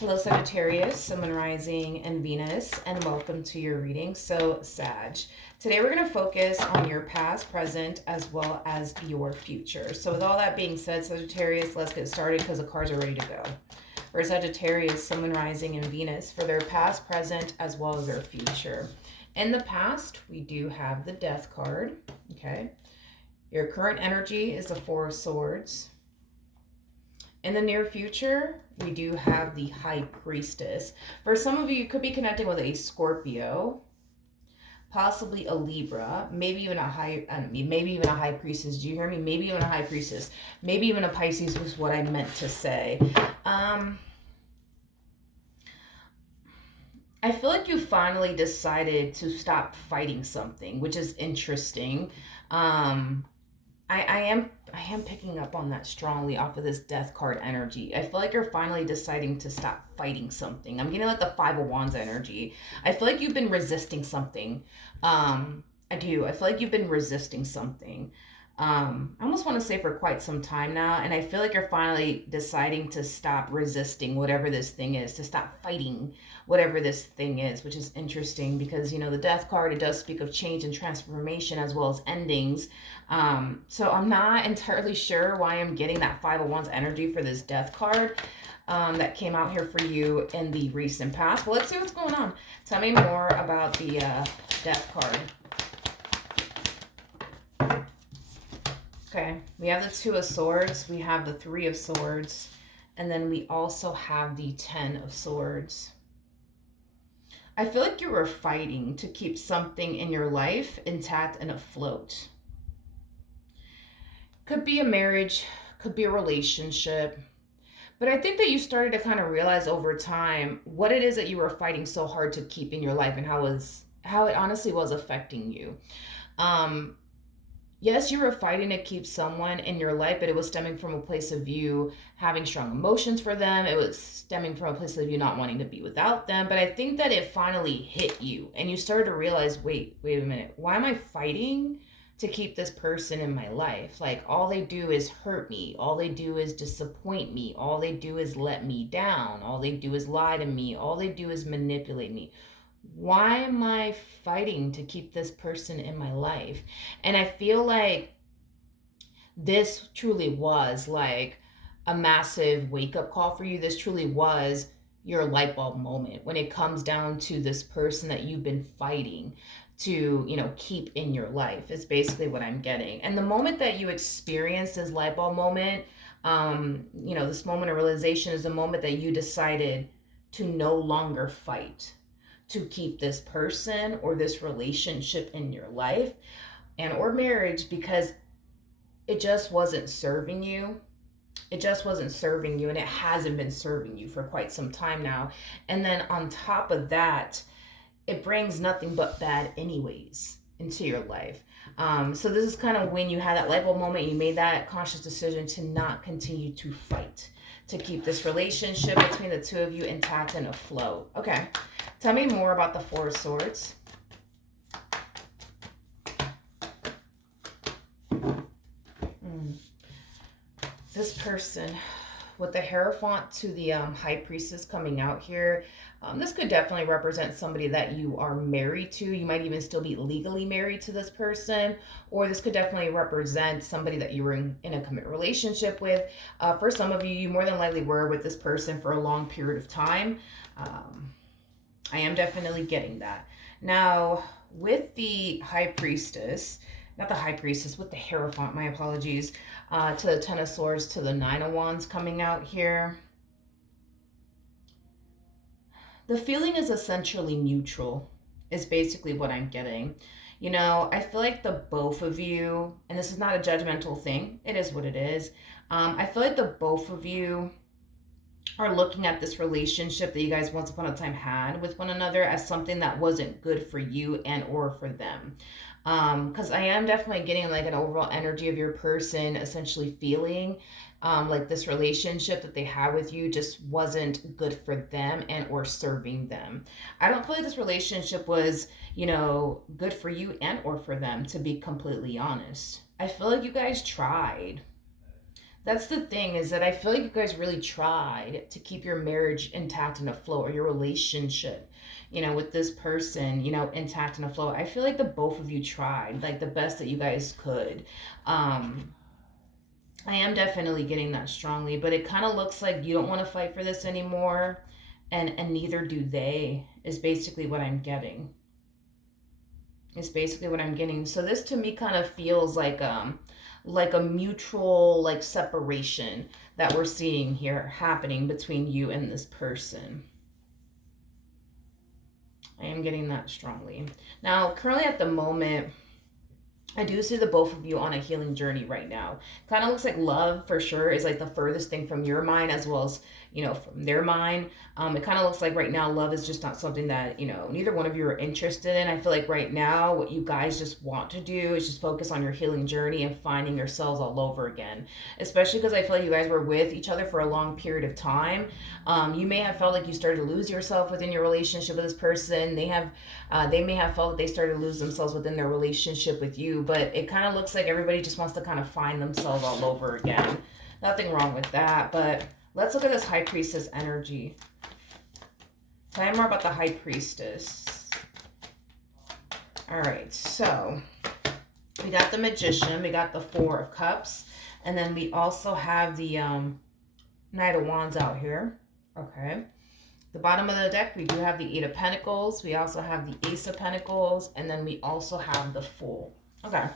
Hello, Sagittarius, Sun, Moon, Rising, and Venus, and welcome to your reading. So, Sag, today we're going to focus on your past, present, as well as your future. So, with all that being said, Sagittarius, let's get started because the cards are ready to go. For Sagittarius, Sun, Moon, Rising, and Venus, for their past, present, as well as their future. In the past, we do have the Death card. Okay. Your current energy is the Four of Swords. In the near future, we do have the High Priestess. For some of you, you could be connecting with a Scorpio, possibly a Libra, maybe even a High Priestess. Do you hear me? Maybe even a High Priestess. Maybe even a Pisces was what I meant to say. I feel like you finally decided to stop fighting something, which is interesting. I am picking up on that strongly off of this Death card energy. I feel like you're finally deciding to stop fighting something. I'm getting like the Five of Wands energy. I feel like you've been resisting something. I do. I feel like you've been resisting something. I almost want to say for quite some time now, and I feel like you're finally deciding to stop resisting whatever this thing is, to stop fighting whatever this thing is, which is interesting because, you know, the Death card, it does speak of change and transformation as well as endings. So I'm not entirely sure why I'm getting that Five of Wands energy for this Death card that came out here for you in the recent past. Well, let's see what's going on. Tell me more about the Death card. Okay, we have the Two of Swords, we have the Three of Swords, and then we also have the Ten of Swords. I feel like you were fighting to keep something in your life intact and afloat. Could be a marriage, could be a relationship, but I think that you started to kind of realize over time what it is that you were fighting so hard to keep in your life and how it honestly was affecting you. Yes, you were fighting to keep someone in your life, but it was stemming from a place of you having strong emotions for them. It was stemming from a place of you not wanting to be without them. But I think that it finally hit you and you started to realize, wait a minute. Why am I fighting to keep this person in my life? Like, all they do is hurt me. All they do is disappoint me. All they do is let me down. All they do is lie to me. All they do is manipulate me. Why am I fighting to keep this person in my life? And I feel like this truly was like a massive wake-up call for you. This truly was your light bulb moment when it comes down to this person that you've been fighting to, you know, keep in your life is basically what I'm getting. And the moment that you experience this light bulb moment, you know, this moment of realization is the moment that you decided to no longer fight to keep this person or this relationship in your life and or marriage, because it just wasn't serving you. It just wasn't serving you, and it hasn't been serving you for quite some time now. And then on top of that, it brings nothing but bad anyways into your life. So this is kind of when you had that light bulb moment, you made that conscious decision to not continue to fight, to keep this relationship between the two of you intact and afloat. Okay, tell me more about the Four of Swords. This person with the Hierophant to the High Priestess coming out here, this could definitely represent somebody that you are married to. You might even still be legally married to this person, or this could definitely represent somebody that you were in a committed relationship with. For some of you, you more than likely were with this person for a long period of time. I am definitely getting that. Now, with the High Priestess, not the High Priestess, with the Hierophant, my apologies, to the Ten of Swords, to the Nine of Wands coming out here. The feeling is essentially neutral, is basically what I'm getting. You know, I feel like the both of you, and this is not a judgmental thing, it is what it is. I feel like the both of you are looking at this relationship that you guys once upon a time had with one another as something that wasn't good for you and or for them. Because I am definitely getting like an overall energy of your person essentially feeling like this relationship that they had with you just wasn't good for them and or serving them. I don't feel like this relationship was, you know, good for you and or for them, to be completely honest. I feel like you guys tried. That's the thing, is that I feel like you guys really tried to keep your marriage intact and afloat, or your relationship, with this person, intact and afloat. I feel like the both of you tried like the best that you guys could. Um, I am definitely getting that strongly, but it kind of looks like you don't want to fight for this anymore, and neither do they. Is basically what I'm getting. Is basically what I'm getting. So this to me kind of feels like a mutual like separation that we're seeing here happening between you and this person. I am getting that strongly. Now, currently at the moment, I do see the both of you on a healing journey right now. Kind of looks like love for sure is like the furthest thing from your mind, as well as, from their mind. It kind of looks like right now love is just not something that, neither one of you are interested in. I feel like right now what you guys just want to do is just focus on your healing journey and finding yourselves all over again. Especially because I feel like you guys were with each other for a long period of time. You may have felt like you started to lose yourself within your relationship with this person. They may have felt that they started to lose themselves within their relationship with you, but it kind of looks like everybody just wants to kind of find themselves all over again. Nothing wrong with that, but let's look at this High Priestess energy. Tell me more about the High Priestess. All right, so we got the Magician, we got the Four of Cups, and then we also have the Knight of Wands out here. Okay. The bottom of the deck, we do have the Eight of Pentacles. We also have the Ace of Pentacles. And then we also have the Fool. Okay.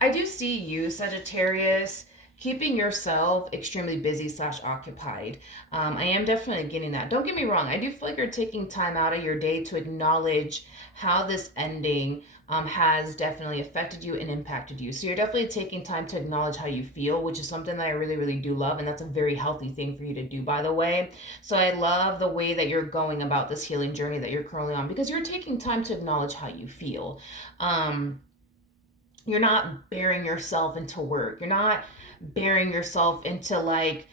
I do see you, Sagittarius, keeping yourself extremely busy / occupied. I am definitely getting that. Don't get me wrong. I do feel like you're taking time out of your day to acknowledge how this ending has definitely affected you and impacted you. So you're definitely taking time to acknowledge how you feel, which is something that I really, really do love. And that's a very healthy thing for you to do, by the way. So I love the way that you're going about this healing journey that you're currently on, because you're taking time to acknowledge how you feel. You're not bearing yourself into work. You're not bearing yourself into like,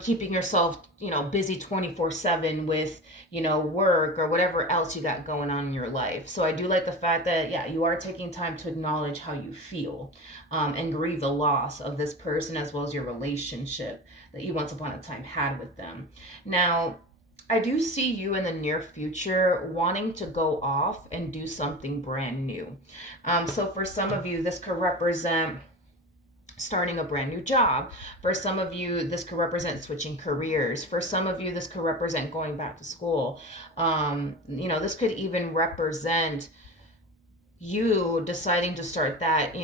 keeping yourself, busy 24/7 with, work or whatever else you got going on in your life. So I do like the fact that, yeah, you are taking time to acknowledge how you feel, and grieve the loss of this person as well as your relationship that you once upon a time had with them. Now, I do see you in the near future wanting to go off and do something brand new. So for some of you, this could represent starting a brand new job. For some of you, this could represent switching careers. For some of you, this could represent going back to school. This could even represent you deciding to start that,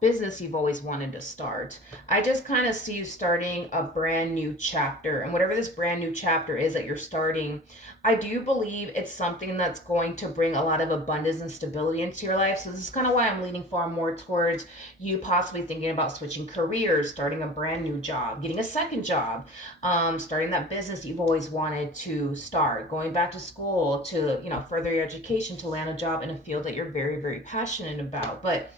business you've always wanted to start. I just kind of see you starting a brand new chapter. And whatever this brand new chapter is that you're starting, I do believe it's something that's going to bring a lot of abundance and stability into your life. So this is kind of why I'm leaning far more towards you possibly thinking about switching careers, starting a brand new job, getting a second job, starting that business you've always wanted to start, going back to school to, further your education, to land a job in a field that you're very, very passionate about. But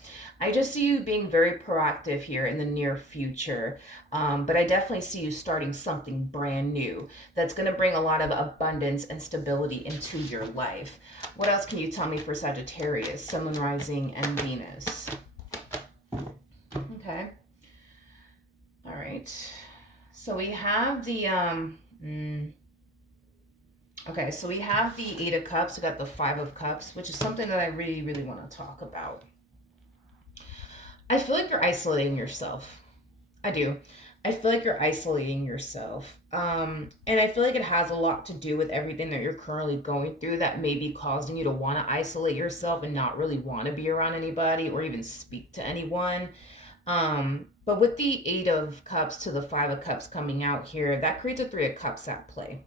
I just see you being very proactive here in the near future. But I definitely see you starting something brand new that's going to bring a lot of abundance and stability into your life. What else can you tell me for Sagittarius, Sun, Moon, Rising, and Venus? Okay. All right. So we have the... Okay, so we have the Eight of Cups. We got the Five of Cups, which is something that I really, really want to talk about. I feel like you're isolating yourself. I do. I feel like you're isolating yourself. And I feel like it has a lot to do with everything that you're currently going through that may be causing you to want to isolate yourself and not really want to be around anybody or even speak to anyone. But with the Eight of Cups to the Five of Cups coming out here, that creates a Three of Cups at play.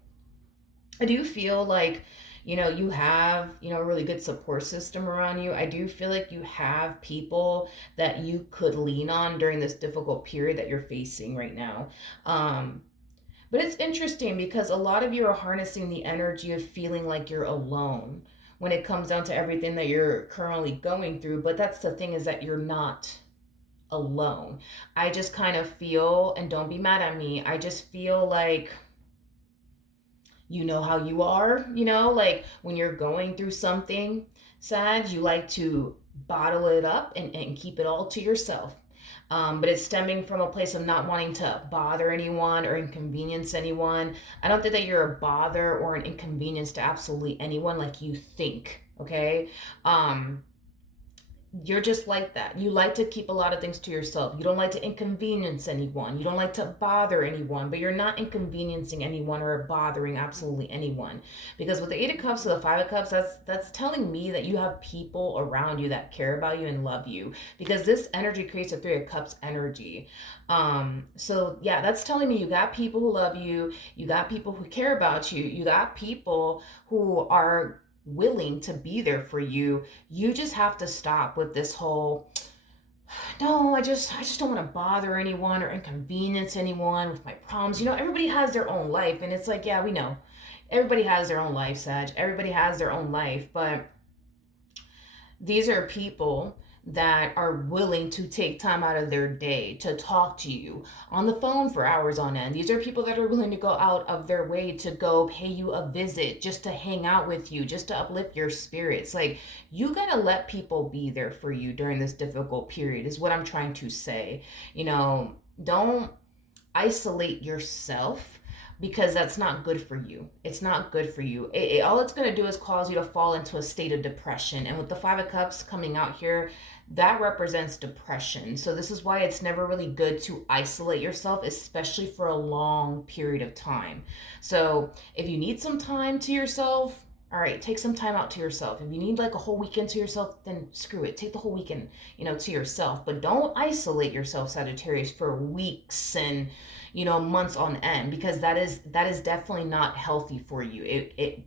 I do feel like, you have, a really good support system around you. I do feel like you have people that you could lean on during this difficult period that you're facing right now. But it's interesting because a lot of you are harnessing the energy of feeling like you're alone when it comes down to everything that you're currently going through. But that's the thing, is that you're not alone. I just kind of feel, and don't be mad at me, I just feel like, you know how you are, like when you're going through something, Sag, you like to bottle it up and keep it all to yourself. but it's stemming from a place of not wanting to bother anyone or inconvenience anyone. I don't think that you're a bother or an inconvenience to absolutely anyone like you think, okay? Um, you're just like that. You like to keep a lot of things to yourself. You don't like to inconvenience anyone. You don't like to bother anyone, but you're not inconveniencing anyone or bothering absolutely anyone. Because with the 8 of Cups to the 5 of Cups, that's telling me that you have people around you that care about you and love you. Because this energy creates a 3 of Cups energy. So yeah, that's telling me you got people who love you, you got people who care about you, you got people who are willing to be there for you. You just have to stop with this whole, no, I just don't want to bother anyone or inconvenience anyone with my problems. Everybody has their own life, and it's like, yeah, we know. Everybody has their own life, Sag. Everybody has their own life, but these are people that are willing to take time out of their day to talk to you on the phone for hours on end. These are people that are willing to go out of their way to go pay you a visit, just to hang out with you, just to uplift your spirits. Like, you gotta let people be there for you during this difficult period, is what I'm trying to say. Don't isolate yourself, because that's not good for you. It's not good for you. All it's going to do is cause you to fall into a state of depression. And with the 5 of Cups coming out here, that represents depression. So this is why it's never really good to isolate yourself, especially for a long period of time. So if you need some time to yourself, all right, take some time out to yourself. If you need like a whole weekend to yourself, then screw it. Take the whole weekend, to yourself. But don't isolate yourself, Sagittarius, for weeks and months on end, because that is definitely not healthy for you. It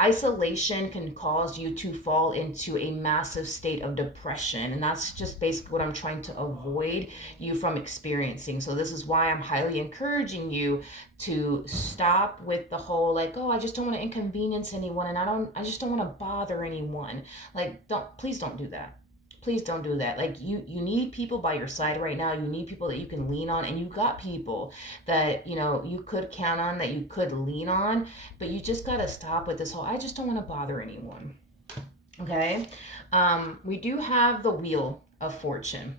isolation can cause you to fall into a massive state of depression, and that's just basically what I'm trying to avoid you from experiencing. So this is why I'm highly encouraging you to stop with the whole, like, oh, I just don't want to inconvenience anyone, and I just don't want to bother anyone. Like, please don't do that. Please don't do that. Like, you need people by your side right now. You need people that you can lean on, and you got people that you could count on, that you could lean on. But you just got to stop with this whole, I just don't want to bother anyone. Okay. We do have the Wheel of Fortune.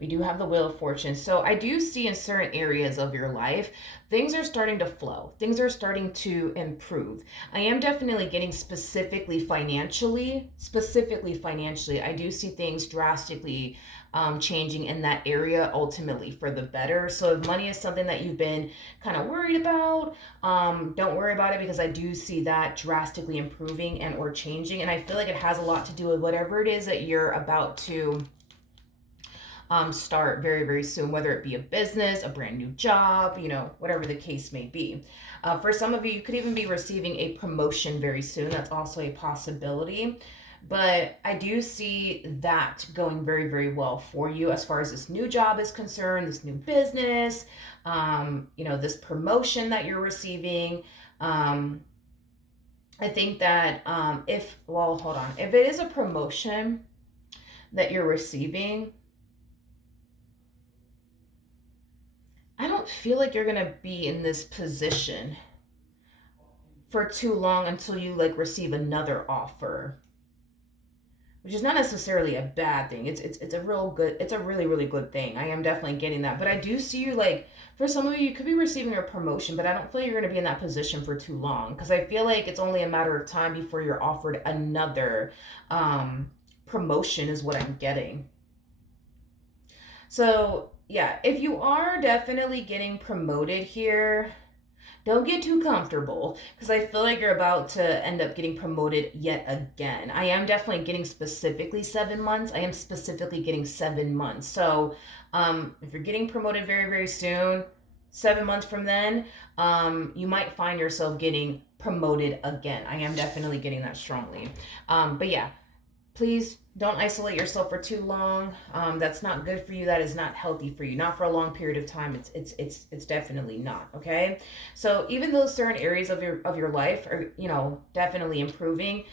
We do have the Wheel of Fortune. So I do see in certain areas of your life, things are starting to flow. Things are starting to improve. I am definitely getting specifically financially, I do see things drastically changing in that area, ultimately for the better. So if money is something that you've been kind of worried about, don't worry about it, because I do see that drastically improving and or changing. And I feel like it has a lot to do with whatever it is that you're about to start very, very soon, whether it be a business, a brand new job, whatever the case may be. For some of you, you could even be receiving a promotion very soon. That's also a possibility. But I do see that going very, very well for you as far as this new job is concerned, this new business, this promotion that you're receiving. I think that if it is a promotion that you're receiving, I don't feel like you're going to be in this position for too long until you receive another offer, which is not necessarily a bad thing. It's a really, really good thing. I am definitely getting that. But I do see you, for some of you could be receiving a promotion, but I don't feel you're going to be in that position for too long, because I feel like it's only a matter of time before you're offered another promotion, is what I'm getting. So yeah, if you are definitely getting promoted here, don't get too comfortable, because I feel like you're about to end up getting promoted yet again. I am definitely getting specifically 7 months. I am specifically getting 7 months. So if you're getting promoted very, very soon, 7 months from then, you might find yourself getting promoted again. I am definitely getting that strongly. But yeah, please don't isolate yourself for too long. That's not good for you. That is not healthy for you. Not for a long period of time. It's definitely not. Okay. So even those certain areas of your life are definitely improving.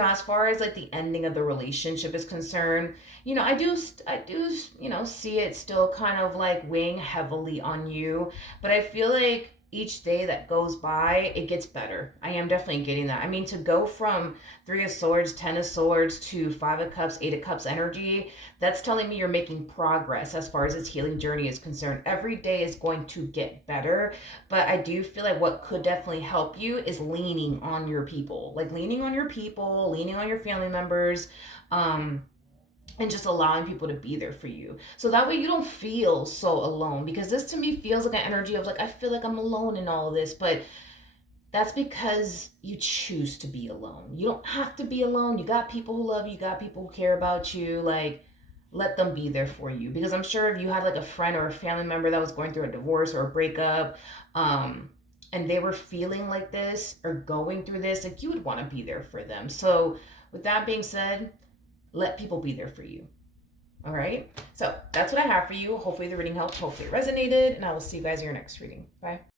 As far as the ending of the relationship is concerned, I do see it still kind of weighing heavily on you. But I feel like each day that goes by, it gets better. I am definitely getting that. I mean, to go from Three of Swords, Ten of Swords to Five of Cups, Eight of Cups energy, that's telling me you're making progress as far as this healing journey is concerned. Every day is going to get better, but I do feel like what could definitely help you is leaning on your people. Like leaning on your people, leaning on your family members. And just allowing people to be there for you. So that way you don't feel so alone. Because this to me feels like an energy of like, I feel like I'm alone in all of this. But that's because you choose to be alone. You don't have to be alone. You got people who love you, you got people who care about you. Like, let them be there for you. Because I'm sure if you had like a friend or a family member that was going through a divorce or a breakup, and they were feeling like this or going through this, like you would want to be there for them. So with that being said, let people be there for you. All right. So that's what I have for you. Hopefully the reading helped. Hopefully it resonated. And I will see you guys in your next reading. Bye.